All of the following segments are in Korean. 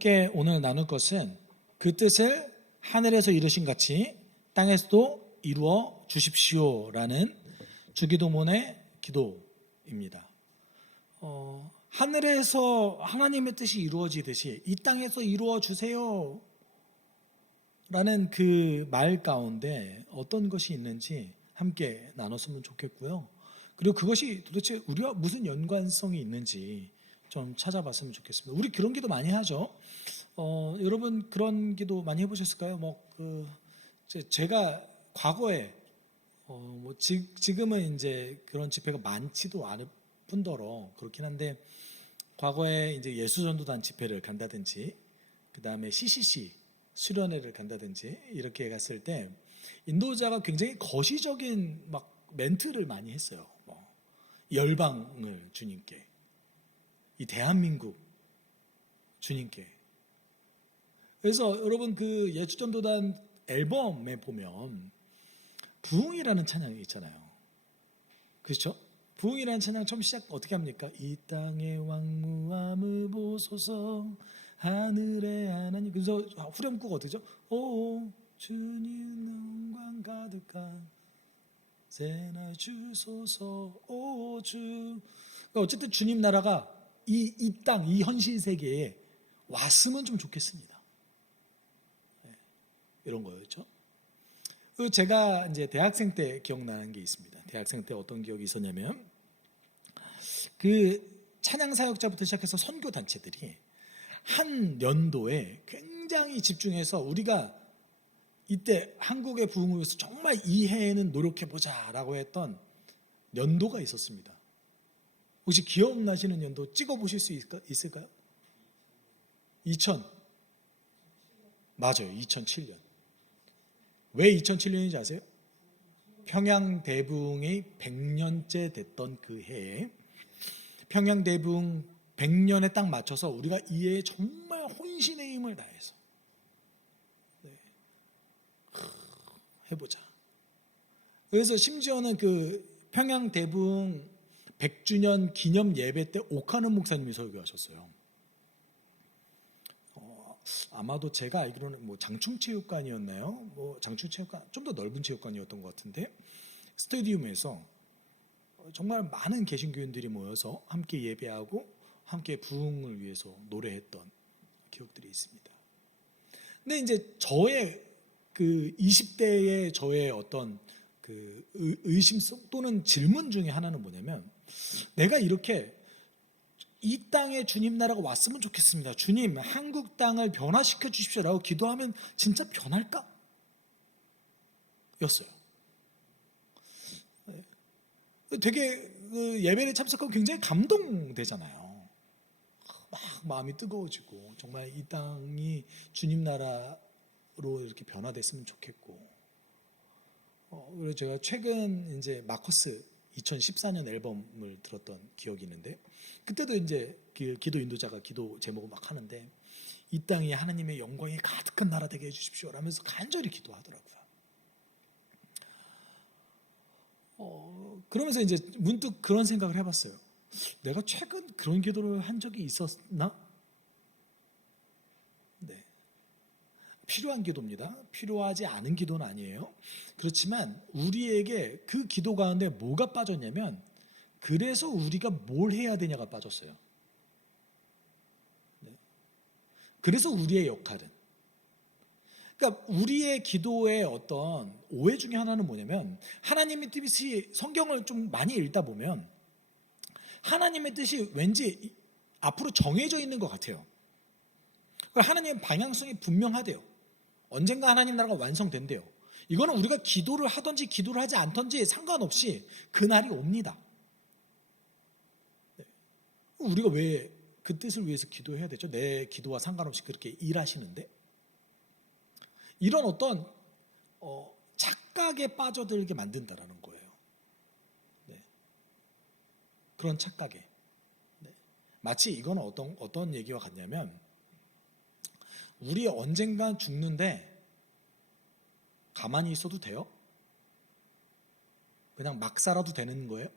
함께 오늘 나눌 것은 그 뜻을 하늘에서 이루신 같이 땅에서도 이루어 주십시오라는 주기도문의 기도입니다. 하늘에서 하나님의 뜻이 이루어지듯이 이 땅에서 이루어 주세요 라는 그 말 가운데 어떤 것이 있는지 함께 나눴으면 좋겠고요. 그리고 그것이 도대체 우리와 무슨 연관성이 있는지 좀 찾아봤으면 좋겠습니다. 우리 그런 기도 많이 하죠. 여러분 그런 기도 많이 해보셨을까요? 제가 과거에 지금은 이제 그런 집회가 많지도 않을 뿐더러 그렇긴 한데 과거에 이제 예수전도단 집회를 간다든지 그 다음에 CCC 수련회를 간다든지 이렇게 갔을 때 인도자가 굉장히 거시적인 막 멘트를 많이 했어요. 열방을 주님께, 이 대한민국 주님께. 그래서 여러분 그 예수전도단 앨범에 보면 부흥이라는 찬양이 있잖아요. 그렇죠? 부흥이라는 찬양 처음 시작 어떻게 합니까? 이 땅의 왕무함을 보소서 하늘의 하나님. 그래서 후렴구가 어떻죠? 오 주님 영광 가득한 새날 주소서 오 주. 그러니까 어쨌든 주님 나라가 이 땅, 이 현실 세계에 왔으면 좀 좋겠습니다. 네, 이런 거였죠. 제가 이제 대학생 때 기억나는 게 있습니다. 대학생 때 어떤 기억이 있었냐면 그 찬양 사역자부터 시작해서 선교 단체들이 한 연도에 굉장히 집중해서 우리가 이때 한국의 부흥을 위해서 정말 이 해에는 노력해보자라고 했던 연도가 있었습니다. 혹시 기억나시는 연도 찍어보실 수 있을까요? 2000 맞아요. 2007년. 왜 2007년인지 아세요? 평양대부흥이 100년째 됐던 그 해에 평양대부흥 100년에 딱 맞춰서 우리가 이 해에 정말 혼신의 힘을 다해서 해보자. 그래서 심지어는 그 평양대부흥 100주년 기념 예배 때 옥하는 목사님이 설교하셨어요. 아마도 제가 알기로는 장충체육관이었나요? 장충체육관 좀 더 넓은 체육관이었던 것 같은데 스테디움에서 정말 많은 개신교인들이 모여서 함께 예배하고 함께 부흥을 위해서 노래했던 기억들이 있습니다. 근데 이제 저의 그 20대의 저의 어떤 그 의심 또는 질문 중에 하나는 뭐냐면 내가 이렇게 이 땅에 주님 나라가 왔으면 좋겠습니다. 주님 한국 땅을 변화시켜 주십시오라고 기도하면 진짜 변할까? 였어요. 되게 예배에 참석하고 굉장히 감동되잖아요. 막 마음이 뜨거워지고 정말 이 땅이 주님 나라로 이렇게 변화됐으면 좋겠고. 그리고 제가 최근 이제 마커스 2014년 앨범을 들었던 기억이 있는데 그때도 이제 그 기도 인도자가 기도 제목을 막 하는데 이 땅이 하나님의 영광이 가득한 나라 되게 해주십시오 라면서 간절히 기도하더라고요. 그러면서 이제 문득 그런 생각을 해봤어요. 내가 최근 그런 기도를 한 적이 있었나? 네. 필요한 기도입니다. 필요하지 않은 기도는 아니에요. 그렇지만 우리에게 그 기도 가운데 뭐가 빠졌냐면 그래서 우리가 뭘 해야 되냐가 빠졌어요. 네. 그래서 우리의 역할은 그러니까 우리의 기도의 어떤 오해 중에 하나는 뭐냐면 하나님의 뜻이 성경을 좀 많이 읽다 보면 하나님의 뜻이 왠지 앞으로 정해져 있는 것 같아요. 하나님의 방향성이 분명하대요. 언젠가 하나님 나라가 완성된대요. 이거는 우리가 기도를 하든지 기도를 하지 않든지 상관없이 그날이 옵니다. 우리가 왜 그 뜻을 위해서 기도해야 되죠? 내 기도와 상관없이 그렇게 일하시는데 이런 어떤 착각에 빠져들게 만든다라는 거예요. 네. 그런 착각에. 네. 마치 이건 어떤 얘기와 같냐면 우리 언젠간 죽는데 가만히 있어도 돼요? 그냥 막 살아도 되는 거예요?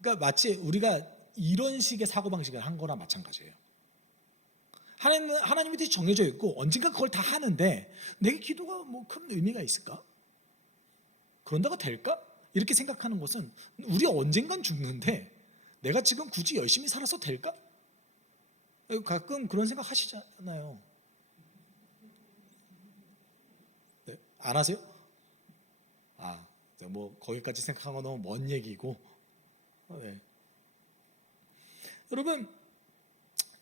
그러니까 마치 우리가 이런 식의 사고방식을 한 거나 마찬가지예요. 하나님에 대해 정해져 있고 언젠가 그걸 다 하는데 내 기도가 뭐 큰 의미가 있을까? 그런다고 될까? 이렇게 생각하는 것은 우리 언젠간 죽는데 내가 지금 굳이 열심히 살아서 될까? 가끔 그런 생각 하시잖아요. 네, 안 하세요? 뭐 거기까지 생각하면 너무 먼 얘기고. 네. 여러분,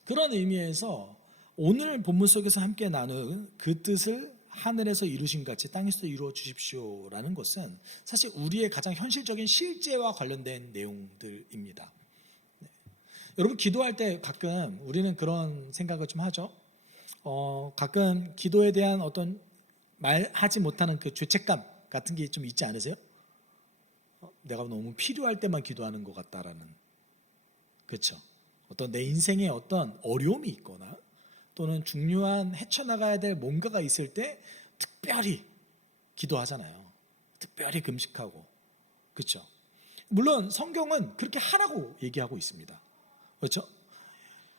그런 의미에서 오늘 본문 속에서 함께 나눈 그 뜻을 하늘에서 이루신 같이 땅에서 이루어 주십시오라는 것은 사실 우리의 가장 현실적인 실제와 관련된 내용들입니다. 네. 여러분, 기도할 때 가끔 우리는 그런 생각을 좀 하죠. 가끔 기도에 대한 어떤 말하지 못하는 그 죄책감 같은 게 좀 있지 않으세요? 내가 너무 필요할 때만 기도하는 것 같다라는. 그렇죠. 어떤 내 인생에 어떤 어려움이 있거나 또는 중요한 헤쳐나가야 될 뭔가가 있을 때 특별히 기도하잖아요. 특별히 금식하고. 그렇죠. 물론 성경은 그렇게 하라고 얘기하고 있습니다. 그렇죠.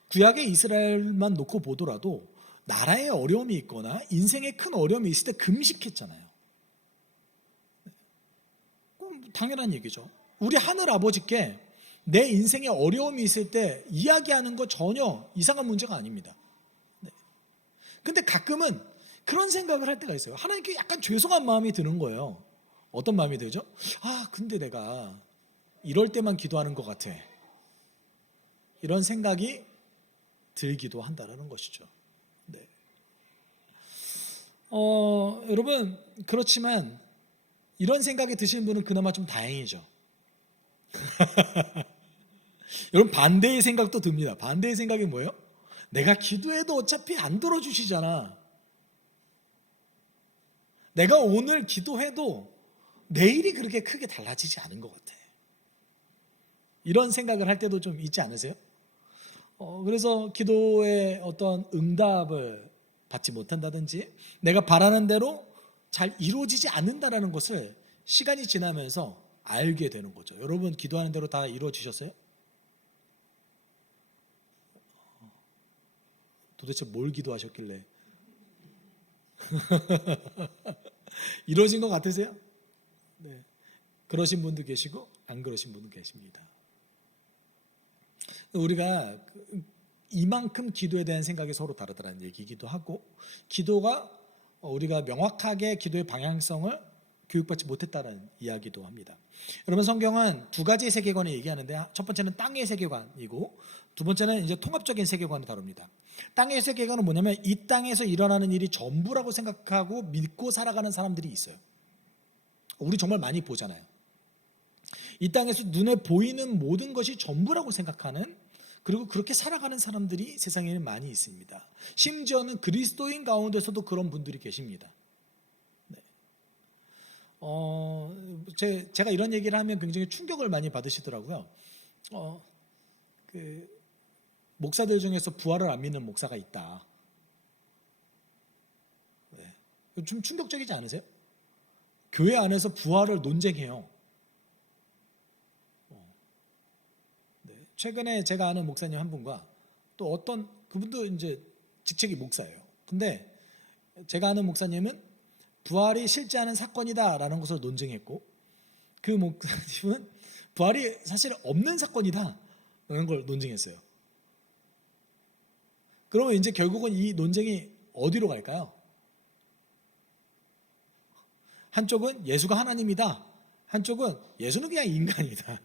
구약의 이스라엘만 놓고 보더라도 나라에 어려움이 있거나 인생에 큰 어려움이 있을 때 금식했잖아요. 그럼 당연한 얘기죠. 우리 하늘 아버지께 내 인생에 어려움이 있을 때 이야기하는 거 전혀 이상한 문제가 아닙니다. 근데 가끔은 그런 생각을 할 때가 있어요. 하나님께 약간 죄송한 마음이 드는 거예요. 어떤 마음이 들죠? 근데 내가 이럴 때만 기도하는 것 같아. 이런 생각이 들기도 한다는 것이죠. 네. 여러분, 그렇지만 이런 생각이 드시는 분은 그나마 좀 다행이죠. 여러분, 반대의 생각도 듭니다. 반대의 생각이 뭐예요? 내가 기도해도 어차피 안 들어주시잖아. 내가 오늘 기도해도 내일이 그렇게 크게 달라지지 않은 것 같아. 이런 생각을 할 때도 좀 있지 않으세요? 그래서 기도의 어떤 응답을 받지 못한다든지 내가 바라는 대로 잘 이루어지지 않는다는 것을 시간이 지나면서 알게 되는 거죠. 여러분, 기도하는 대로 다 이루어지셨어요? 도대체 뭘 기도하셨길래 이루어진 것 같으세요? 네. 그러신 분도 계시고 안 그러신 분도 계십니다. 우리가 이만큼 기도에 대한 생각이 서로 다르다는 얘기이기도 하고, 기도가 우리가 명확하게 기도의 방향성을 교육받지 못했다는 이야기도 합니다. 여러분, 성경은 두 가지의 세계관을 얘기하는데 첫 번째는 땅의 세계관이고 두 번째는 이제 통합적인 세계관을 다룹니다. 땅의 세계관은 뭐냐면 이 땅에서 일어나는 일이 전부라고 생각하고 믿고 살아가는 사람들이 있어요. 우리 정말 많이 보잖아요. 이 땅에서 눈에 보이는 모든 것이 전부라고 생각하는, 그리고 그렇게 살아가는 사람들이 세상에는 많이 있습니다. 심지어는 그리스도인 가운데서도 그런 분들이 계십니다. 네. 제가 이런 얘기를 하면 굉장히 충격을 많이 받으시더라고요. 목사들 중에서 부활을 안 믿는 목사가 있다. 네. 좀 충격적이지 않으세요? 교회 안에서 부활을 논쟁해요. 최근에 제가 아는 목사님 한 분과 또 어떤 그분도 이제 직책이 목사예요. 근데 제가 아는 목사님은 부활이 실제하는 사건이다라는 것을 논증했고, 그 목사님은 부활이 사실 없는 사건이다라는 걸 논증했어요. 그러면 이제 결국은 이 논쟁이 어디로 갈까요? 한쪽은 예수가 하나님이다. 한쪽은 예수는 그냥 인간이다.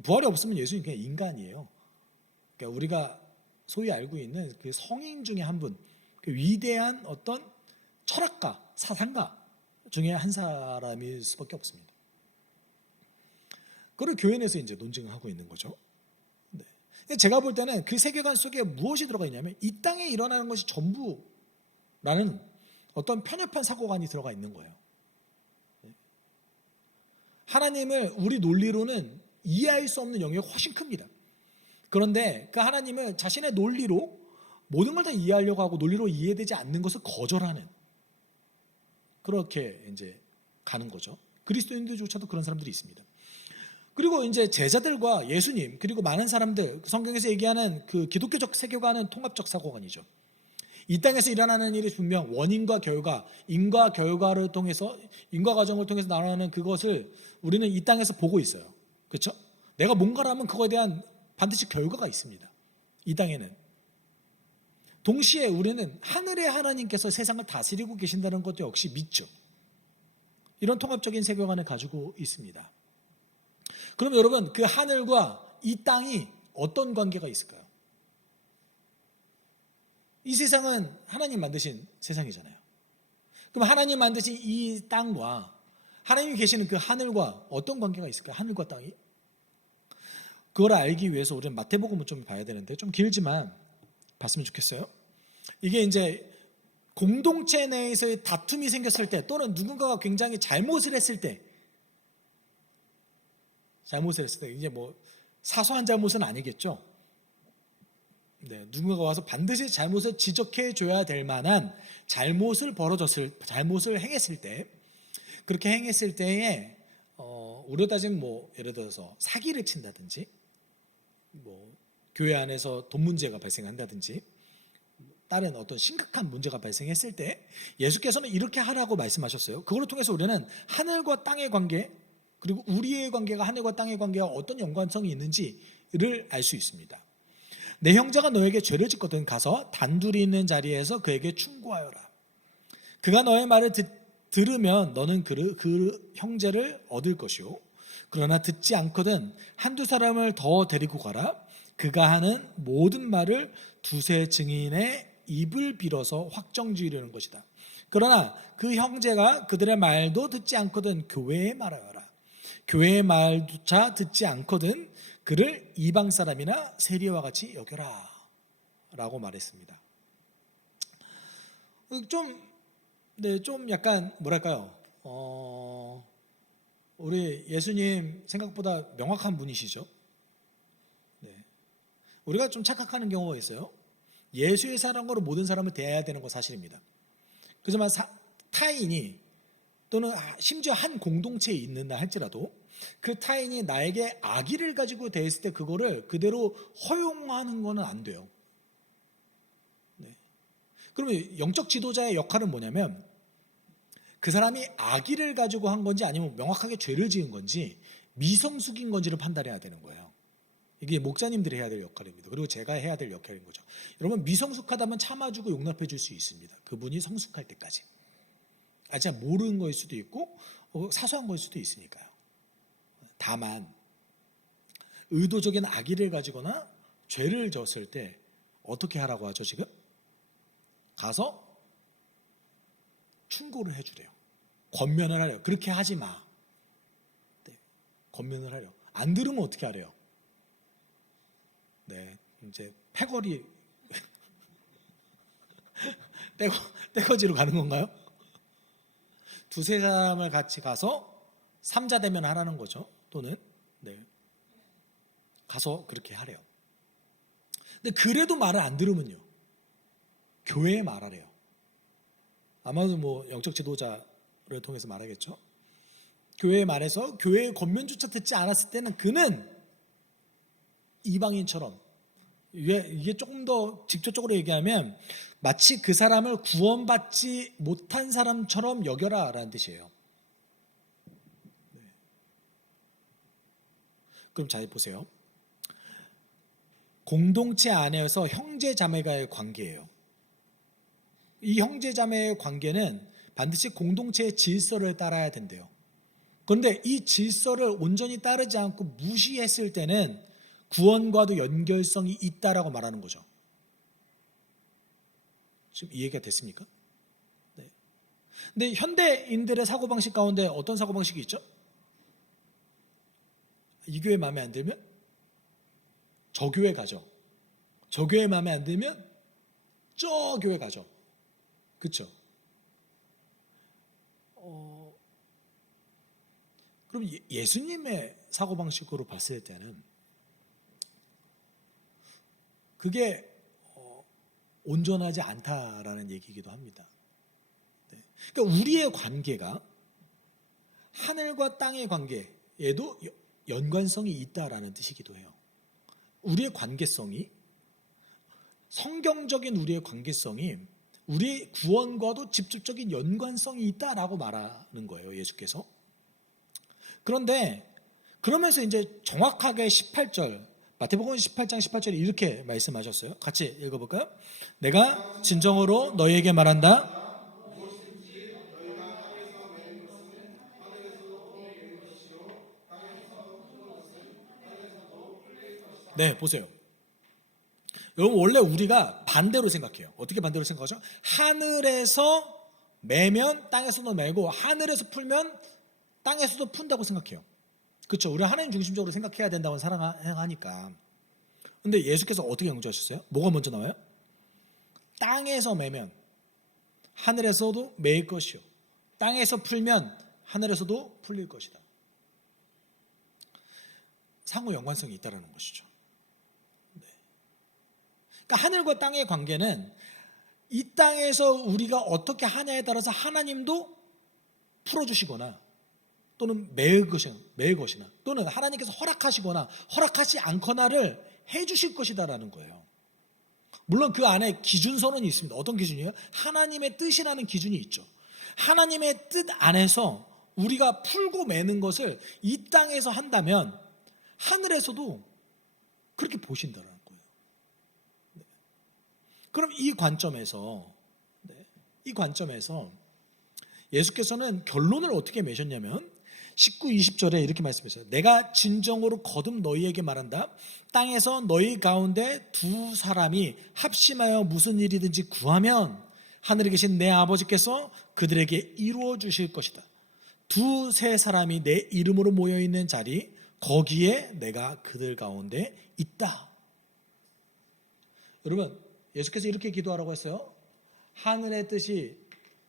부활이 없으면 예수는 그냥 인간이에요. 그러니까 우리가 소위 알고 있는 그 성인 중에 한 분, 그 위대한 어떤 철학가, 사상가 중에 한 사람일 수밖에 없습니다. 그걸 교회 내에서 이제 논증을 하고 있는 거죠. 네. 제가 볼 때는 그 세계관 속에 무엇이 들어가 있냐면 이 땅에 일어나는 것이 전부라는 어떤 편협한 사고관이 들어가 있는 거예요. 하나님을 우리 논리로는 이해할 수 없는 영역이 훨씬 큽니다. 그런데 그 하나님을 자신의 논리로 모든 걸 다 이해하려고 하고 논리로 이해되지 않는 것을 거절하는, 그렇게 이제 가는 거죠. 그리스도인들조차도 그런 사람들이 있습니다. 그리고 이제 제자들과 예수님 그리고 많은 사람들 성경에서 얘기하는 그 기독교적 세계관은 통합적 사고관이죠. 이 땅에서 일어나는 일이 분명 원인과 결과, 인과 결과를 통해서 인과 과정을 통해서 나타나는 그것을 우리는 이 땅에서 보고 있어요. 그렇죠? 내가 뭔가를 하면 그거에 대한 반드시 결과가 있습니다. 이 땅에는. 동시에 우리는 하늘의 하나님께서 세상을 다스리고 계신다는 것도 역시 믿죠. 이런 통합적인 세계관을 가지고 있습니다. 그럼 여러분, 그 하늘과 이 땅이 어떤 관계가 있을까요? 이 세상은 하나님 만드신 세상이잖아요. 그럼 하나님 만드신 이 땅과 하나님이 계시는 그 하늘과 어떤 관계가 있을까요? 하늘과 땅이? 그걸 알기 위해서 우리는 마태복음을 좀 봐야 되는데 좀 길지만 봤으면 좋겠어요. 이게 이제 공동체 내에서의 다툼이 생겼을 때 또는 누군가가 굉장히 잘못을 했을 때 이제 뭐 사소한 잘못은 아니겠죠. 네, 누군가가 와서 반드시 잘못을 지적해 줘야 될 만한 잘못을 행했을 때 그렇게 행했을 때에 우리로 따지면 뭐 예를 들어서 사기를 친다든지 뭐 교회 안에서 돈 문제가 발생한다든지 다른 어떤 심각한 문제가 발생했을 때 예수께서는 이렇게 하라고 말씀하셨어요. 그걸 통해서 우리는 하늘과 땅의 관계 그리고 우리의 관계가 하늘과 땅의 관계와 어떤 연관성이 있는지를 알 수 있습니다. 내 형제가 너에게 죄를 짓거든 가서 단둘이 있는 자리에서 그에게 충고하여라. 그가 너의 말을 들으면 너는 그 형제를 얻을 것이요. 그러나 듣지 않거든 한두 사람을 더 데리고 가라. 그가 하는 모든 말을 두세 증인의 입을 빌어서 확정지으려는 것이다. 그러나 그 형제가 그들의 말도 듣지 않거든 교회에 말하여라. 교회의 말조차 듣지 않거든 그를 이방 사람이나 세리와 같이 여겨라 라고 말했습니다. 좀 약간 뭐랄까요, 우리 예수님 생각보다 명확한 분이시죠. 네. 우리가 좀 착각하는 경우가 있어요. 예수의 사랑으로 모든 사람을 대해야 되는 건 사실입니다. 그렇지만 타인이 또는 심지어 한 공동체에 있는다 할지라도 그 타인이 나에게 악의를 가지고 대했을 때 그거를 그대로 허용하는 거는 안 돼요. 네. 그러면 영적 지도자의 역할은 뭐냐면 그 사람이 악의를 가지고 한 건지 아니면 명확하게 죄를 지은 건지 미성숙인 건지를 판단해야 되는 거예요. 이게 목사님들이 해야 될 역할입니다. 그리고 제가 해야 될 역할인 거죠. 여러분, 미성숙하다면 참아주고 용납해 줄 수 있습니다. 그분이 성숙할 때까지. 아직 모르는 거일 수도 있고 사소한 거일 수도 있으니까요. 다만 의도적인 악의를 가지거나 죄를 졌을 때 어떻게 하라고 하죠 지금? 가서 충고를 해주래요. 권면을 하래요. 그렇게 하지 마. 네, 권면을 하래요. 안 들으면 어떻게 하래요? 네, 이제 패거리 떼거지로 가는 건가요? 두세 사람을 같이 가서 삼자 대면 하라는 거죠. 또는 네, 가서 그렇게 하래요. 근데 그래도 말을 안 들으면요, 교회에 말하래요. 아마도 뭐 영적 지도자를 통해서 말하겠죠. 교회에 말해서 교회의 권면조차 듣지 않았을 때는 그는 이방인처럼, 이게 조금 더 직접적으로 얘기하면 마치 그 사람을 구원받지 못한 사람처럼 여겨라 라는 뜻이에요. 네. 그럼 잘 보세요. 공동체 안에서 형제 자매가의 관계예요. 이 형제 자매의 관계는 반드시 공동체의 질서를 따라야 된대요. 그런데 이 질서를 온전히 따르지 않고 무시했을 때는 구원과도 연결성이 있다라고 말하는 거죠. 지금 이해가 됐습니까? 네. 근데 현대인들의 사고방식 가운데 어떤 사고방식이 있죠? 이 교회 마음에 안 들면 저 교회 가죠. 저 교회 마음에 안 들면 저 교회 가죠. 그렇죠? 그럼 예수님의 사고방식으로 봤을 때는 그게 온전하지 않다라는 얘기이기도 합니다. 네. 그러니까 우리의 관계가 하늘과 땅의 관계에도 연관성이 있다라는 뜻이기도 해요. 우리의 관계성이, 성경적인 우리의 관계성이 우리의 구원과도 직접적인 연관성이 있다라고 말하는 거예요, 예수께서. 그런데 그러면서 이제 정확하게 18절, 마태복음 18장 18절에 이렇게 말씀하셨어요. 같이 읽어볼까요? 내가 진정으로 너희에게 말한다. 네, 보세요. 여러분, 원래 우리가 반대로 생각해요. 어떻게 반대로 생각하죠? 하늘에서 매면 땅에서도 매고, 하늘에서 풀면 땅에서도 푼다고 생각해요. 그렇죠? 우리가 하나님 중심적으로 생각해야 된다고 생각하니까. 근데 예수께서 어떻게 강조하셨어요? 뭐가 먼저 나와요? 땅에서 매면 하늘에서도 매일 것이요, 땅에서 풀면 하늘에서도 풀릴 것이다. 상호 연관성이 있다는 것이죠. 그러니까 하늘과 땅의 관계는 이 땅에서 우리가 어떻게 하냐에 따라서 하나님도 풀어주시거나 또는 매일 것이나 또는 하나님께서 허락하시거나 허락하지 않거나를 해주실 것이다라는 거예요. 물론 그 안에 기준선언이 있습니다. 어떤 기준이에요? 하나님의 뜻이라는 기준이 있죠. 하나님의 뜻 안에서 우리가 풀고 매는 것을 이 땅에서 한다면 하늘에서도 그렇게 보신다라는 거예요. 그럼 이 관점에서 예수께서는 결론을 어떻게 매셨냐면 19, 20절에 이렇게 말씀하셨어요. 내가 진정으로 거듭 너희에게 말한다. 땅에서 너희 가운데 두 사람이 합심하여 무슨 일이든지 구하면 하늘에 계신 내 아버지께서 그들에게 이루어 주실 것이다. 두세 사람이 내 이름으로 모여있는 자리, 거기에 내가 그들 가운데 있다. 여러분, 예수께서 이렇게 기도하라고 했어요. 하늘의 뜻이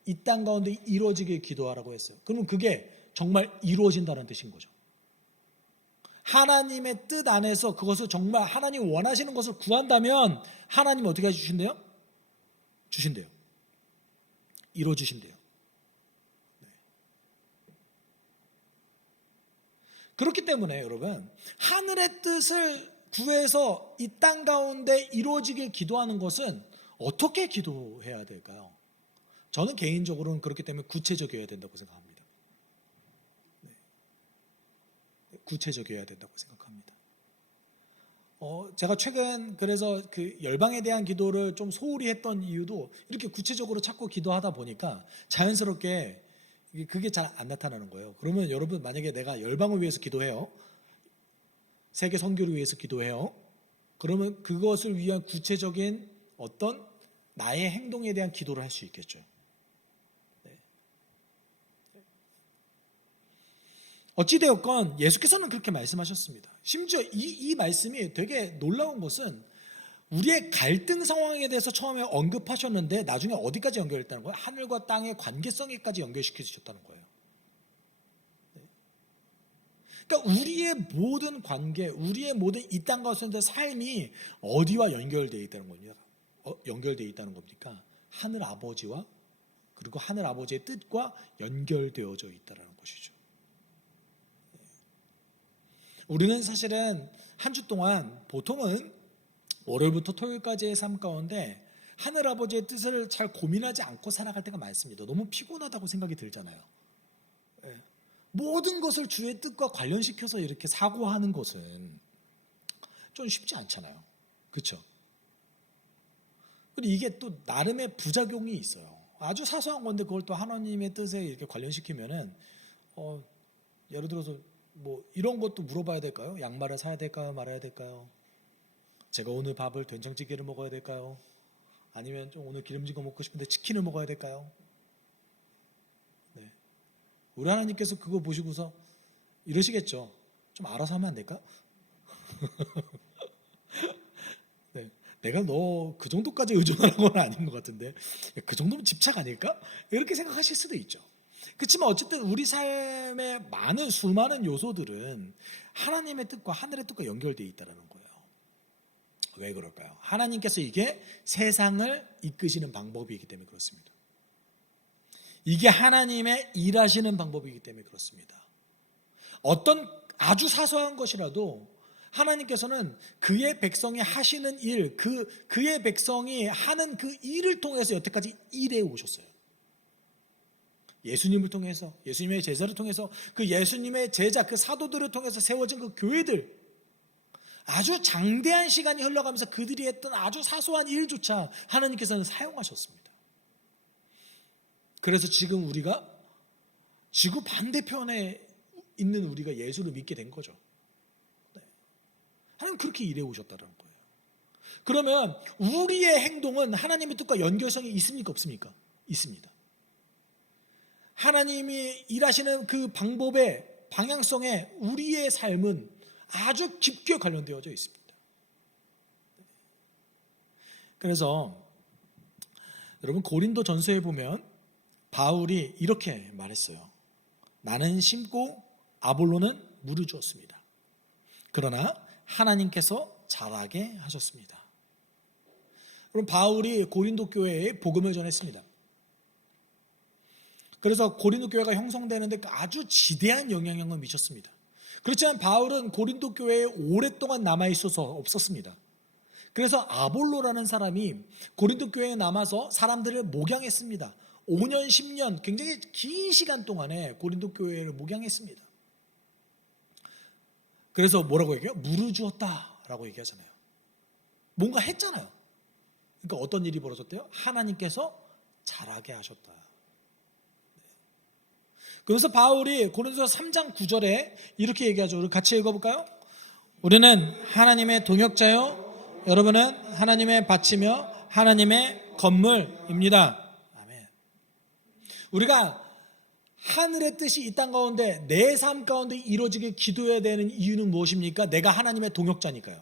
이 땅 가운데 이루어지게 기도하라고 했어요. 그러면 그게 정말 이루어진다는 뜻인 거죠. 하나님의 뜻 안에서 그것을 정말 하나님 원하시는 것을 구한다면 하나님이 어떻게 해주신대요? 주신대요. 이루어주신대요. 그렇기 때문에 여러분, 하늘의 뜻을 구해서 이 땅 가운데 이루어지길 기도하는 것은 어떻게 기도해야 될까요? 저는 개인적으로는 그렇기 때문에 구체적이어야 된다고 생각합니다. 구체적이어야 된다고 생각합니다. 제가 최근 그래서 그 열방에 대한 기도를 좀 소홀히 했던 이유도 이렇게 구체적으로 찾고 기도하다 보니까 자연스럽게 그게 잘 안 나타나는 거예요. 그러면 여러분, 만약에 내가 열방을 위해서 기도해요. 세계 선교를 위해서 기도해요. 그러면 그것을 위한 구체적인 어떤 나의 행동에 대한 기도를 할 수 있겠죠. 어찌되었건 예수께서는 그렇게 말씀하셨습니다. 심지어 이 말씀이 되게 놀라운 것은 우리의 갈등 상황에 대해서 처음에 언급하셨는데 나중에 어디까지 연결했다는 거예요? 하늘과 땅의 관계성에까지 연결시켜 주셨다는 거예요. 그러니까 우리의 모든 관계, 우리의 모든 이 땅 가운데 삶이 어디와 연결되어 있다는 겁니다. 연결되어 있다는 겁니까? 하늘 아버지와, 그리고 하늘 아버지의 뜻과 연결되어져 있다는 것이죠. 우리는 사실은 한 주 동안 보통은 월요일부터 토요일까지의 삶 가운데 하늘 아버지의 뜻을 잘 고민하지 않고 살아갈 때가 많습니다. 너무 피곤하다고 생각이 들잖아요. 모든 것을 주의 뜻과 관련시켜서 이렇게 사고하는 것은 좀 쉽지 않잖아요. 그렇죠? 그리고 이게 또 나름의 부작용이 있어요. 아주 사소한 건데 그걸 또 하나님의 뜻에 이렇게 관련시키면은 예를 들어서 뭐 이런 것도 물어봐야 될까요? 양말을 사야 될까요? 말아야 될까요? 제가 오늘 밥을 된장찌개를 먹어야 될까요? 아니면 좀 오늘 기름진 거 먹고 싶은데 치킨을 먹어야 될까요? 네. 우리 하나님께서 그거 보시고서 이러시겠죠. 좀 알아서 하면 안 될까? 네. 내가 너 그 정도까지 의존하는 건 아닌 것 같은데 그 정도면 집착 아닐까? 이렇게 생각하실 수도 있죠. 그렇지만 어쨌든 우리 삶의 수많은 요소들은 하나님의 뜻과 하늘의 뜻과 연결되어 있다는 거예요. 왜 그럴까요? 하나님께서 이게 세상을 이끄시는 방법이기 때문에 그렇습니다. 이게 하나님의 일하시는 방법이기 때문에 그렇습니다. 어떤 아주 사소한 것이라도 하나님께서는 그의 백성이 하시는 일, 그의 백성이 하는 그 일을 통해서 여태까지 일해 오셨어요. 예수님을 통해서, 예수님의 제자를 통해서, 그 예수님의 제자, 그 사도들을 통해서 세워진 그 교회들, 아주 장대한 시간이 흘러가면서 그들이 했던 아주 사소한 일조차 하나님께서는 사용하셨습니다. 그래서 지금 우리가 지구 반대편에 있는 우리가 예수를 믿게 된 거죠. 하나님 그렇게 일해 오셨다는 거예요. 그러면 우리의 행동은 하나님의 뜻과 연결성이 있습니까? 없습니까? 있습니다. 하나님이 일하시는 그 방법의 방향성에 우리의 삶은 아주 깊게 관련되어져 있습니다. 그래서 여러분 고린도 전서에 보면 바울이 이렇게 말했어요. 나는 심고 아볼로는 물을 주었습니다. 그러나 하나님께서 자라게 하셨습니다. 그럼 바울이 고린도 교회에 복음을 전했습니다. 그래서 고린도 교회가 형성되는데 아주 지대한 영향력을 미쳤습니다. 그렇지만 바울은 고린도 교회에 오랫동안 남아있어서 없었습니다. 그래서 아볼로라는 사람이 고린도 교회에 남아서 사람들을 목양했습니다. 5년, 10년 굉장히 긴 시간 동안에 고린도 교회를 목양했습니다. 그래서 뭐라고 얘기해요? 물을 주었다라고 얘기하잖아요. 뭔가 했잖아요. 그러니까 어떤 일이 벌어졌대요? 하나님께서 자라게 하셨다. 그래서 바울이 고린도서 3장 9절에 이렇게 얘기하죠. 우리 같이 읽어볼까요? 우리는 하나님의 동역자요 여러분은 하나님의 밭이며 하나님의 건물입니다. 아멘. 우리가 하늘의 뜻이 이 땅 가운데 내 삶 가운데 이루어지게 기도해야 되는 이유는 무엇입니까? 내가 하나님의 동역자니까요.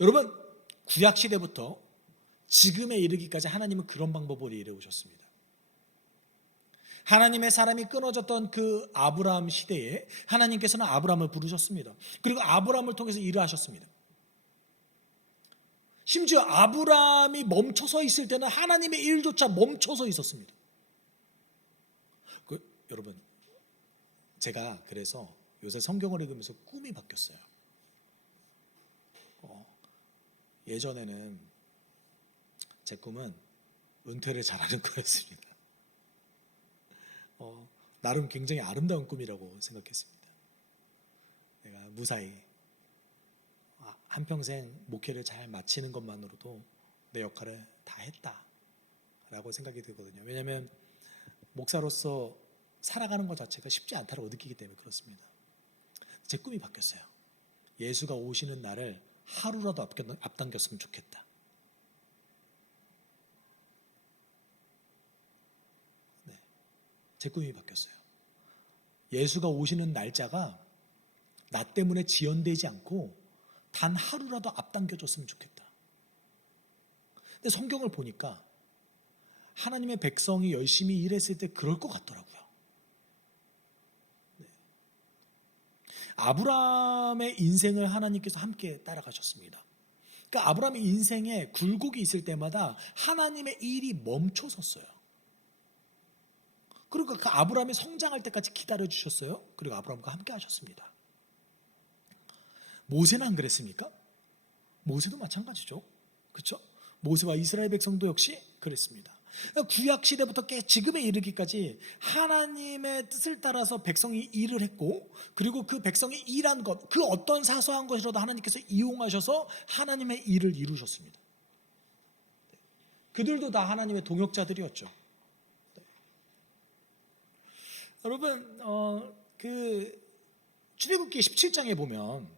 여러분 구약시대부터 지금에 이르기까지 하나님은 그런 방법으로 일해 오셨습니다. 하나님의 사람이 끊어졌던 그 아브라함 시대에 하나님께서는 아브라함을 부르셨습니다. 그리고 아브라함을 통해서 일을 하셨습니다. 심지어 아브라함이 멈춰서 있을 때는 하나님의 일조차 멈춰서 있었습니다. 여러분 제가 그래서 요새 성경을 읽으면서 꿈이 바뀌었어요. 예전에는 제 꿈은 은퇴를 잘하는 거였습니다. 나름 굉장히 아름다운 꿈이라고 생각했습니다. 내가 무사히 한평생 목회를 잘 마치는 것만으로도 내 역할을 다 했다라고 생각이 들거든요. 왜냐하면 목사로서 살아가는 것 자체가 쉽지 않다고 느끼기 때문에 그렇습니다. 제 꿈이 바뀌었어요. 예수가 오시는 날을 하루라도 앞당겼으면 좋겠다. 제 꿈이 바뀌었어요. 예수가 오시는 날짜가 나 때문에 지연되지 않고 단 하루라도 앞당겨줬으면 좋겠다. 근데 성경을 보니까 하나님의 백성이 열심히 일했을 때 그럴 것 같더라고요. 아브라함의 인생을 하나님께서 함께 따라가셨습니다. 그러니까 아브라함의 인생에 굴곡이 있을 때마다 하나님의 일이 멈춰섰어요. 그리고 그 아브라함이 성장할 때까지 기다려주셨어요. 그리고 아브라함과 함께 하셨습니다. 모세는 안 그랬습니까? 모세도 마찬가지죠. 그렇죠? 모세와 이스라엘 백성도 역시 그랬습니다. 구약 시대부터 지금에 이르기까지 하나님의 뜻을 따라서 백성이 일을 했고 그리고 그 백성이 일한 것, 그 어떤 사소한 것이라도 하나님께서 이용하셔서 하나님의 일을 이루셨습니다. 그들도 다 하나님의 동역자들이었죠. 여러분 그 출애굽기 17장에 보면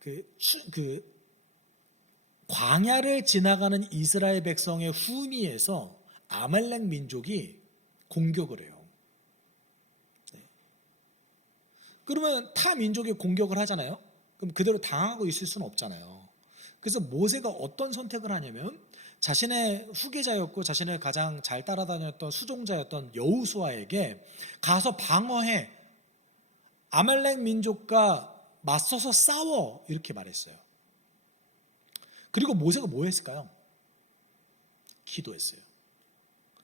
그 광야를 지나가는 이스라엘 백성의 후미에서 아말렉 민족이 공격을 해요. 그러면 타 민족이 공격을 하잖아요. 그럼 그대로 당하고 있을 수는 없잖아요. 그래서 모세가 어떤 선택을 하냐면 자신의 후계자였고 자신을 가장 잘 따라다녔던 수종자였던 여호수아에게 가서 방어해 아말렉 민족과 맞서서 싸워 이렇게 말했어요. 그리고 모세가 뭐 했을까요? 기도했어요.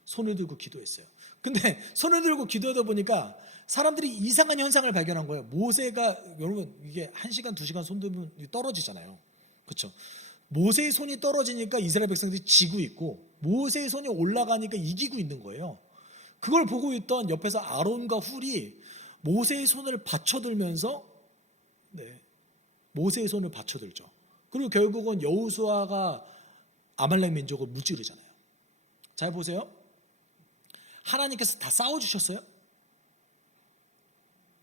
손을 들고 기도했어요. 근데 손을 들고 기도하다 보니까 사람들이 이상한 현상을 발견한 거예요. 모세가, 여러분, 이게 1시간, 2시간 손 들면 떨어지잖아요. 그렇죠? 모세의 손이 떨어지니까 이스라엘 백성들이 지고 있고, 모세의 손이 올라가니까 이기고 있는 거예요. 그걸 보고 있던 옆에서 아론과 훌이 모세의 손을 받쳐들면서, 모세의 손을 받쳐들죠. 그리고 결국은 여호수아가 아말렉 민족을 무찌르잖아요. 잘 보세요. 하나님께서 다 싸워주셨어요?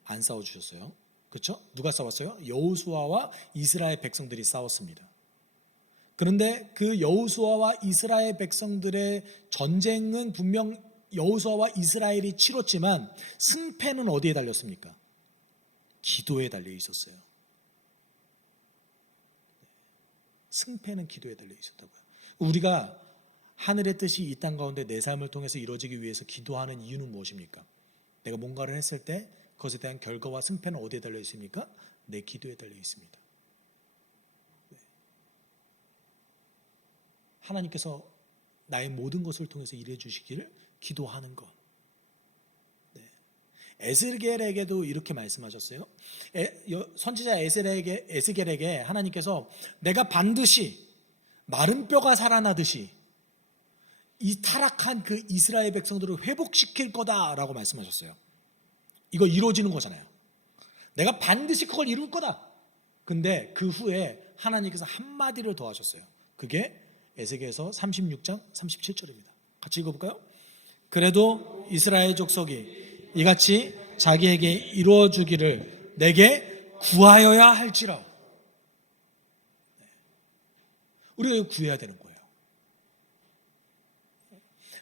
안 싸워주셨어요. 그렇죠? 누가 싸웠어요? 여호수아와 이스라엘 백성들이 싸웠습니다. 그런데 그 여호수아와 이스라엘 백성들의 전쟁은 분명 여호수아와 이스라엘이 치렀지만 승패는 어디에 달렸습니까? 기도에 달려 있었어요. 승패는 기도에 달려 있었다고요. 우리가 하늘의 뜻이 이 땅 가운데 내 삶을 통해서 이루어지기 위해서 기도하는 이유는 무엇입니까? 내가 뭔가를 했을 때 그것에 대한 결과와 승패는 어디에 달려 있습니까? 내 기도에 달려 있습니다. 하나님께서 나의 모든 것을 통해서 일해 주시기를 기도하는 것. 에스겔에게도 이렇게 말씀하셨어요. 선지자 에스겔에게 하나님께서 내가 반드시 마른 뼈가 살아나듯이 이 타락한 그 이스라엘 백성들을 회복시킬 거다라고 말씀하셨어요. 이거 이루어지는 거잖아요. 내가 반드시 그걸 이룰 거다. 근데 그 후에 하나님께서 한마디를 더 하셨어요. 그게 에스겔서 36장 37절입니다. 같이 읽어볼까요? 그래도 이스라엘 족속이 이같이 자기에게 이루어주기를 내게 구하여야 할지라. 우리가 구해야 되는 거예요.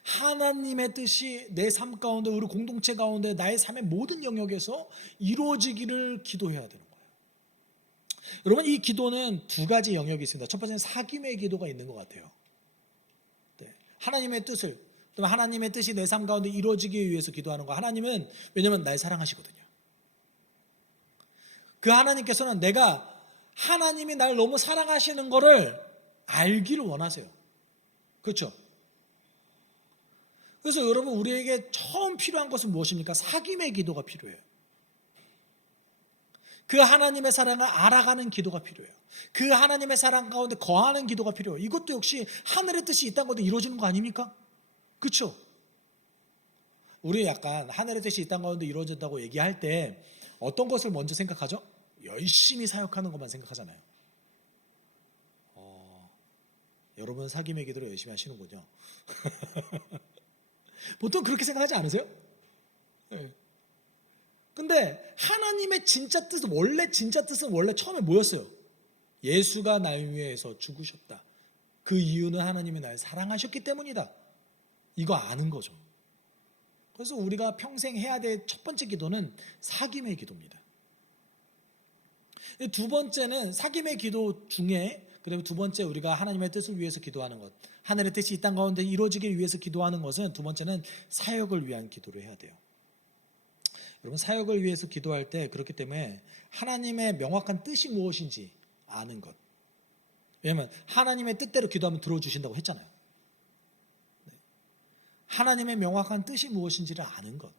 하나님의 뜻이 내 삶 가운데, 우리 공동체 가운데, 나의 삶의 모든 영역에서 이루어지기를 기도해야 되는 거예요. 여러분, 이 기도는 두 가지 영역이 있습니다. 첫 번째는 사귐의 기도가 있는 것 같아요. 하나님의 뜻을, 하나님의 뜻이 내 삶 가운데 이루어지기 위해서 기도하는 거. 하나님은 왜냐하면 날 사랑하시거든요. 그 하나님께서는 내가 하나님이 날 너무 사랑하시는 거를 알기를 원하세요. 그렇죠? 그래서 여러분, 우리에게 처음 필요한 것은 무엇입니까? 사귐의 기도가 필요해요. 그 하나님의 사랑을 알아가는 기도가 필요해요. 그 하나님의 사랑 가운데 거하는 기도가 필요해요. 이것도 역시 하늘의 뜻이 이 땅 가운데 이루어지는 거 아닙니까? 그렇죠? 우리 약간 하늘의 뜻이 이 땅 가운데 이루어진다고 얘기할 때 어떤 것을 먼저 생각하죠? 열심히 사역하는 것만 생각하잖아요. 여러분 사귐의 기도를 열심히 하시는군요. 보통 그렇게 생각하지 않으세요? 근데 하나님의 진짜 뜻은, 원래 진짜 뜻은 원래 처음에 뭐였어요? 예수가 날 위해서 죽으셨다. 그 이유는 하나님이 날 사랑하셨기 때문이다. 이거 아는 거죠. 그래서 우리가 평생 해야 될 첫 번째 기도는 사귐의 기도입니다. 두 번째는 사귐의 기도 중에, 그다음에 두 번째 우리가 하나님의 뜻을 위해서 기도하는 것, 하늘의 뜻이 이 땅 가운데 이루어지기 위해서 기도하는 것은, 두 번째는 사역을 위한 기도를 해야 돼요. 여러분, 사역을 위해서 기도할 때, 그렇기 때문에 하나님의 명확한 뜻이 무엇인지 아는 것. 왜냐하면 하나님의 뜻대로 기도하면 들어주신다고 했잖아요. 하나님의 명확한 뜻이 무엇인지를 아는 것.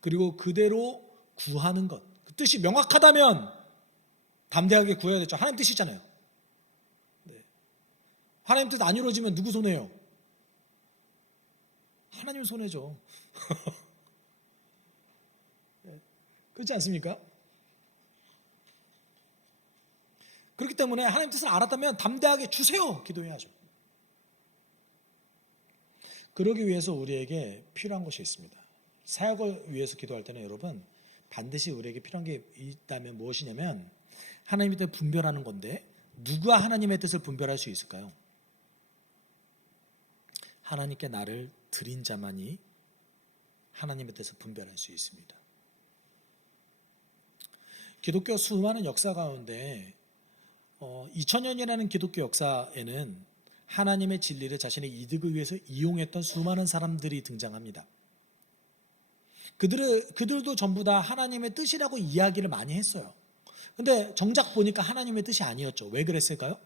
그리고 그대로 구하는 것. 그 뜻이 명확하다면 담대하게 구해야 되죠. 하나님 뜻이잖아요. 하나님 뜻 안 이루어지면 누구 손해요? 하나님 손해죠. 그렇지 않습니까? 그렇기 때문에 하나님 뜻을 알았다면 담대하게 주세요. 기도해야죠. 그러기 위해서 우리에게 필요한 것이 있습니다. 사역을 위해서 기도할 때는 여러분, 반드시 우리에게 필요한 게 있다면 무엇이냐면 하나님의 뜻을 분별하는 건데, 누가 하나님의 뜻을 분별할 수 있을까요? 하나님께 나를 드린 자만이 하나님의 뜻을 분별할 수 있습니다. 기독교 수많은 역사 가운데 2000년이라는 기독교 역사에는 하나님의 진리를 자신의 이득을 위해서 이용했던 수많은 사람들이 등장합니다. 그들도 전부 다 하나님의 뜻이라고 이야기를 많이 했어요. 근데 정작 보니까 하나님의 뜻이 아니었죠. 왜 그랬을까요?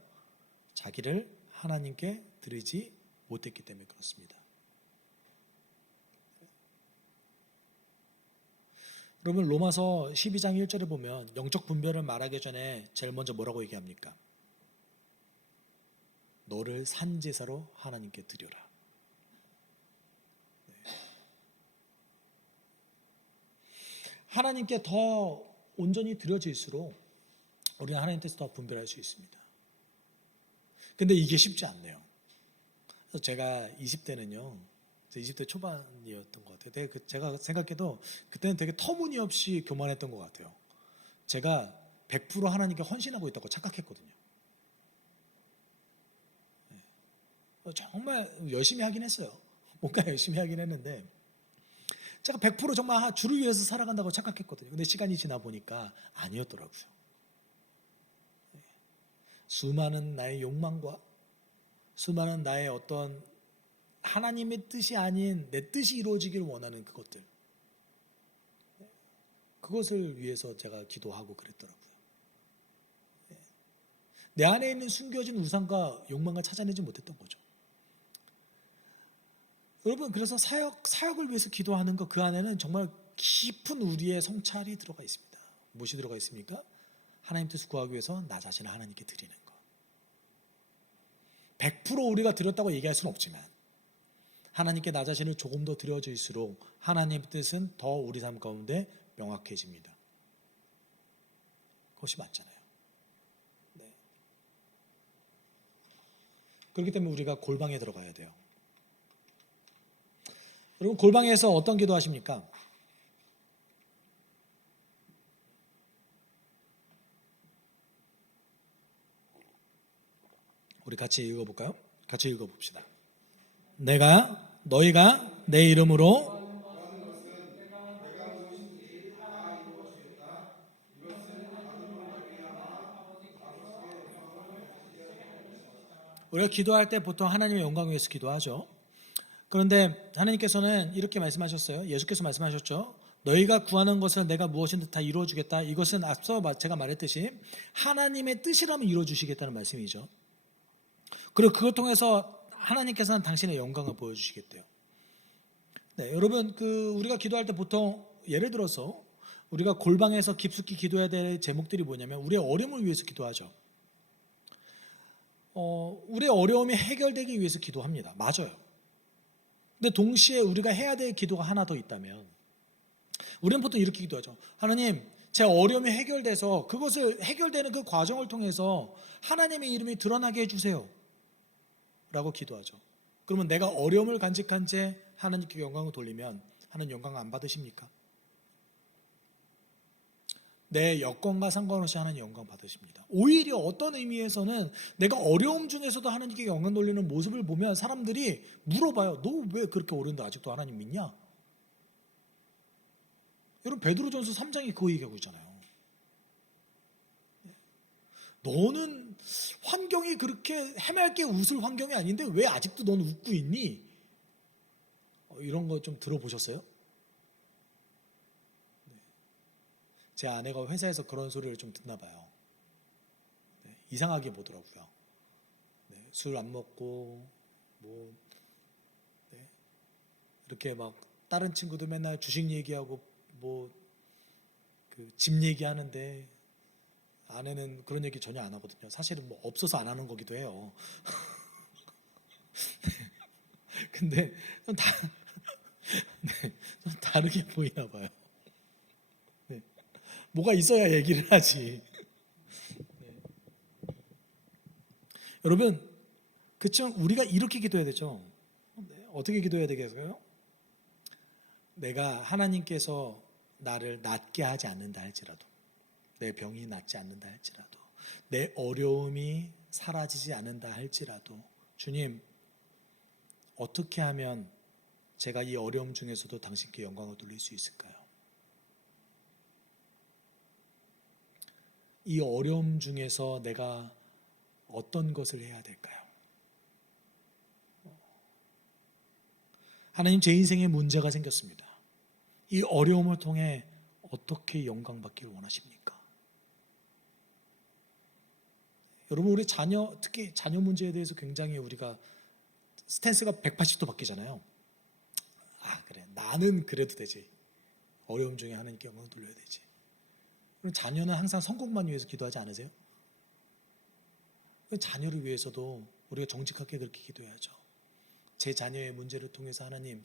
자기를 하나님께 드리지 못했기 때문에 그렇습니다. 여러분 로마서 12장 1절에 보면 영적 분별을 말하기 전에 제일 먼저 뭐라고 얘기합니까? 너를 산제사로 하나님께 드려라. 하나님께 더 온전히 드려질수록 우리는 하나님 뜻을 더 분별할 수 있습니다. 근데 이게 쉽지 않네요. 그래서 제가 20대는요, 20대 초반이었던 것 같아요. 제가 생각해도 그때는 되게 터무니없이 교만했던 것 같아요. 제가 100% 하나님께 헌신하고 있다고 착각했거든요. 정말 열심히 하긴 했어요. 뭔가 열심히 하긴 했는데 제가 100% 정말 주를 위해서 살아간다고 착각했거든요. 근데 시간이 지나 보니까 아니었더라고요. 수많은 나의 욕망과 수많은 나의 어떤 하나님의 뜻이 아닌 내 뜻이 이루어지길 원하는 그것을 위해서 제가 기도하고 그랬더라고요. 내 안에 있는 숨겨진 우상과 욕망을 찾아내지 못했던 거죠. 여러분, 그래서 사역을 위해서 기도하는 것, 그 안에는 정말 깊은 우리의 성찰이 들어가 있습니다. 무엇이 들어가 있습니까? 하나님 뜻을 구하기 위해서 나 자신을 하나님께 드리는 것. 100% 우리가 드렸다고 얘기할 수는 없지만 하나님께 나 자신을 조금 더 드려질수록 하나님의 뜻은 더 우리 삶 가운데 명확해집니다. 그것이 맞잖아요. 네. 그렇기 때문에 우리가 골방에 들어가야 돼요. 여러분, 골방에서 어떤 기도 하십니까? 우리 같이 읽어볼까요? 같이 읽어봅시다. 너희가 내 이름으로 우리가 기도할 때 보통 하나님의 영광을 위해서 기도하죠. 그런데 하나님께서는 이렇게 말씀하셨어요. 예수께서 말씀하셨죠. 너희가 구하는 것을 내가 무엇이든 다 이루어주겠다. 이것은 앞서 제가 말했듯이 하나님의 뜻이라면 이루어주시겠다는 말씀이죠. 그리고 그걸 통해서 하나님께서는 당신의 영광을 보여주시겠대요. 네, 여러분, 우리가 기도할 때 보통 예를 들어서 우리가 골방에서 깊숙이 기도해야 될 제목들이 뭐냐면 우리의 어려움을 위해서 기도하죠. 우리의 어려움이 해결되기 위해서 기도합니다. 맞아요. 근데 동시에 우리가 해야 될 기도가 하나 더 있다면 우리는 보통 이렇게 기도하죠. 하나님, 제 어려움이 해결돼서 그것을 해결되는 그 과정을 통해서 하나님의 이름이 드러나게 해주세요 라고 기도하죠. 그러면 내가 어려움을 간직한 채 하나님께 영광을 돌리면 하나님 영광 안 받으십니까? 내 여건과 상관없이 하나님 영광 받으십니다. 오히려 어떤 의미에서는 내가 어려움 중에서도 하나님께 영광 돌리는 모습을 보면 사람들이 물어봐요. 너 왜 그렇게 어려운데 아직도 하나님 믿냐? 여러분, 베드로전서 3장이 그거 얘기하고 있잖아요. 너는 환경이 그렇게 해맑게 웃을 환경이 아닌데 왜 아직도 넌 웃고 있니? 이런 거 좀 들어보셨어요? 제 아내가 회사에서 그런 소리를 좀 듣나 봐요. 네, 이상하게 보더라고요. 네, 술 안 먹고 네, 이렇게 막 다른 친구들 맨날 주식 얘기하고 집 얘기하는데 아내는 그런 얘기 전혀 안 하거든요. 사실은 없어서 안 하는 거기도 해요. 근데 좀 좀 다르게 보이나 봐요. 뭐가 있어야 얘기를 하지. 네. 여러분, 그쵸? 우리가 이렇게 기도해야 되죠. 네. 어떻게 기도해야 되겠어요? 내가 하나님께서 나를 낫게 하지 않는다 할지라도, 내 병이 낫지 않는다 할지라도, 내 어려움이 사라지지 않는다 할지라도, 주님, 어떻게 하면 제가 이 어려움 중에서도 당신께 영광을 돌릴 수 있을까요? 이 어려움 중에서 내가 어떤 것을 해야 될까요? 하나님, 제 인생에 문제가 생겼습니다. 이 어려움을 통해 어떻게 영광 받기를 원하십니까? 여러분, 우리 특히 자녀 문제에 대해서 굉장히 우리가 스탠스가 180도 바뀌잖아요. 그래, 나는 그래도 되지. 어려움 중에 하나님께 영광 돌려야 되지. 그럼 자녀는 항상 성공만 위해서 기도하지 않으세요? 그 자녀를 위해서도 우리가 정직하게 그렇게 기도해야죠. 제 자녀의 문제를 통해서 하나님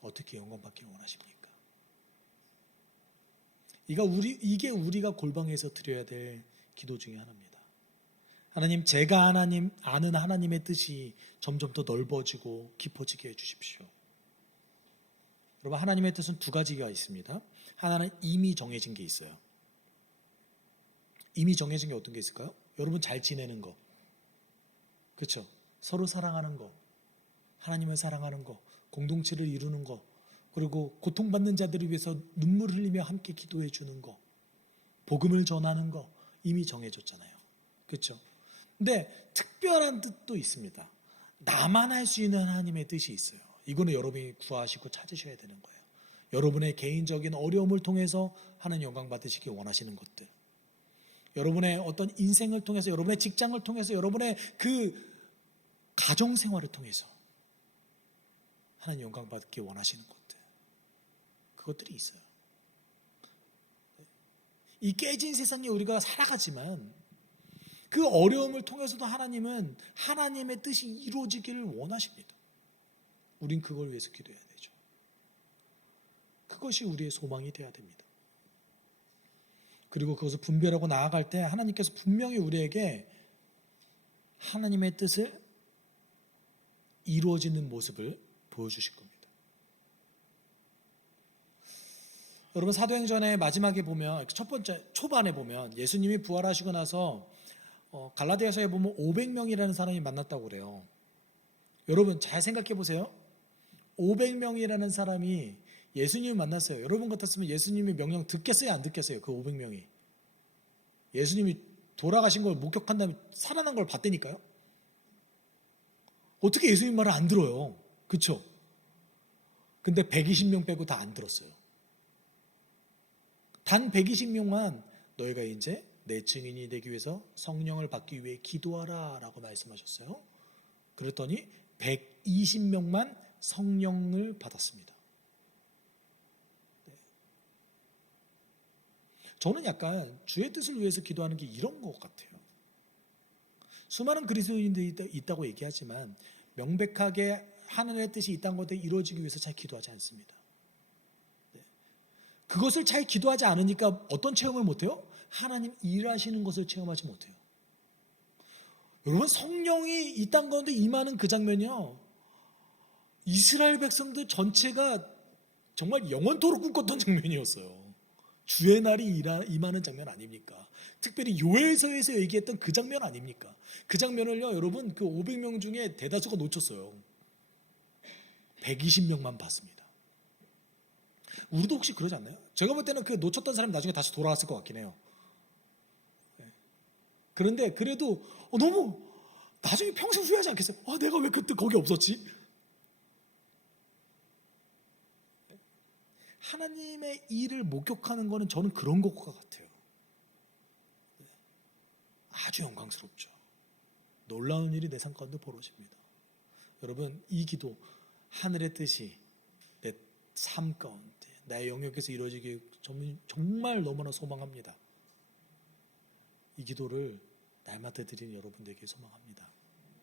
어떻게 영광 받기를 원하십니까? 이게 우리가 골방에서 드려야 될 기도 중에 하나입니다. 하나님, 제가 하나님 아는 하나님의 뜻이 점점 더 넓어지고 깊어지게 해주십시오. 여러분, 하나님의 뜻은 두 가지가 있습니다. 하나는 이미 정해진 게 있어요. 이미 정해진 게 어떤 게 있을까요? 여러분 잘 지내는 거, 그렇죠? 서로 사랑하는 거, 하나님을 사랑하는 거, 공동체를 이루는 거, 그리고 고통받는 자들을 위해서 눈물 흘리며 함께 기도해 주는 거, 복음을 전하는 거 이미 정해졌잖아요. 그렇죠? 근데 특별한 뜻도 있습니다. 나만 할 수 있는 하나님의 뜻이 있어요. 이거는 여러분이 구하시고 찾으셔야 되는 거예요. 여러분의 개인적인 어려움을 통해서 하나님 영광 받으시기 원하시는 것들, 여러분의 어떤 인생을 통해서, 여러분의 직장을 통해서, 여러분의 그 가정생활을 통해서 하나님 영광 받기 원하시는 것들, 그것들이 있어요. 이 깨진 세상에 우리가 살아가지만 그 어려움을 통해서도 하나님은 하나님의 뜻이 이루어지기를 원하십니다. 우린 그걸 위해서 기도해야 되죠. 그것이 우리의 소망이 되어야 됩니다. 그리고 그것을 분별하고 나아갈 때 하나님께서 분명히 우리에게 하나님의 뜻을 이루어지는 모습을 보여주실 겁니다. 여러분, 사도행전의 마지막에 보면, 첫 번째 초반에 보면 예수님이 부활하시고 나서 갈라디아서에 보면 500명이라는 사람이 만났다고 그래요. 여러분 잘 생각해 보세요. 500명이라는 사람이 예수님을 만났어요. 여러분 같았으면 예수님의 명령 듣겠어요, 안 듣겠어요? 그 500명이 예수님이 돌아가신 걸 목격한 다음에 살아난 걸 봤다니까요. 어떻게 예수님 말을 안 들어요? 그렇죠? 근데 120명 빼고 다 안 들었어요. 단 120명만 너희가 이제 내 증인이 되기 위해서 성령을 받기 위해 기도하라 라고 말씀하셨어요. 그랬더니 120명만 성령을 받았습니다. 저는 약간 주의 뜻을 위해서 기도하는 게 이런 것 같아요. 수많은 그리스도인들이 있다고 얘기하지만 명백하게 하나님의 뜻이 이 땅 가운데 이루어지기 위해서 잘 기도하지 않습니다. 그것을 잘 기도하지 않으니까 어떤 체험을 못해요? 하나님 일하시는 것을 체험하지 못해요. 여러분, 성령이 이 땅 가운데 임하는 그 장면이요, 이스라엘 백성들 전체가 정말 영원토록 꿈꿨던 장면이었어요. 주의 날이 임하는 장면 아닙니까? 특별히 요엘서에서 얘기했던 그 장면 아닙니까? 그 장면을요, 여러분, 그 500명 중에 대다수가 놓쳤어요. 120명만 봤습니다. 우리도 혹시 그러지 않나요? 제가 볼 때는 그 놓쳤던 사람이 나중에 다시 돌아왔을 것 같긴 해요. 그런데 그래도 너무 나중에 평생 후회하지 않겠어요? 내가 왜 그때 거기 없었지? 하나님의 일을 목격하는 거는 저는 그런 것과 같아요. 아주 영광스럽죠. 놀라운 일이 내 삶 가운데 벌어집니다. 여러분, 이 기도, 하늘의 뜻이 내 삶 가운데, 나의 영역에서 이루어지기 정말 너무나 소망합니다. 이 기도를 날마다 드리는 여러분들에게 소망합니다.